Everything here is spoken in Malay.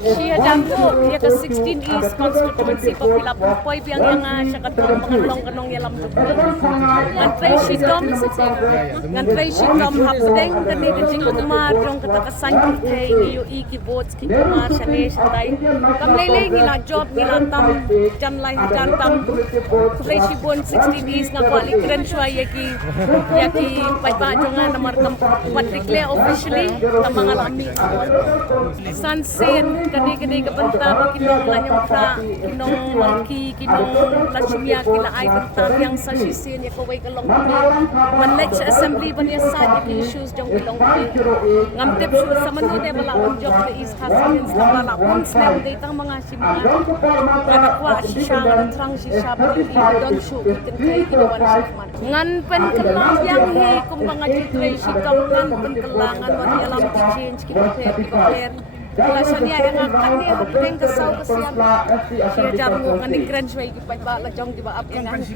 Siya damo, dia ke 16 East Constituency papila pumpoy biyang mga siya katong mga long-kanong yalam dugay. Ngan Tracy Dom, ngan Tracy Dom hapdeng kani kajing kumar jong katakasan kitay iyo iki votes ki kumar siya ne siya tay. Kamlele ngila job ngila tam jan lai jan tam Tracy Bon 16 East nga wali krenswa yaki paiba jonga namar kam declare officially ta mga lami Sansen kani kabanta kinong lanyong pra kinong mangki kinong lachimya kila ay banta yang sa sisin ya kaway kalong man sa assembly ban ya sa issues jong bilong ngamtep sure sa manude bala on jok the east hasin sa bala on snap data mga simmga kada kwa shisha ngang shisha bali don show kitin kay ginawan sa man ngan pen kalang yang he kung mga jitre si kamlan pen kalangan wan yalam change kinaper Lasanya yang akan dia hapeng kesal kesian. Siya jamu nganing grand sway gipay ba lajong di ba apingan.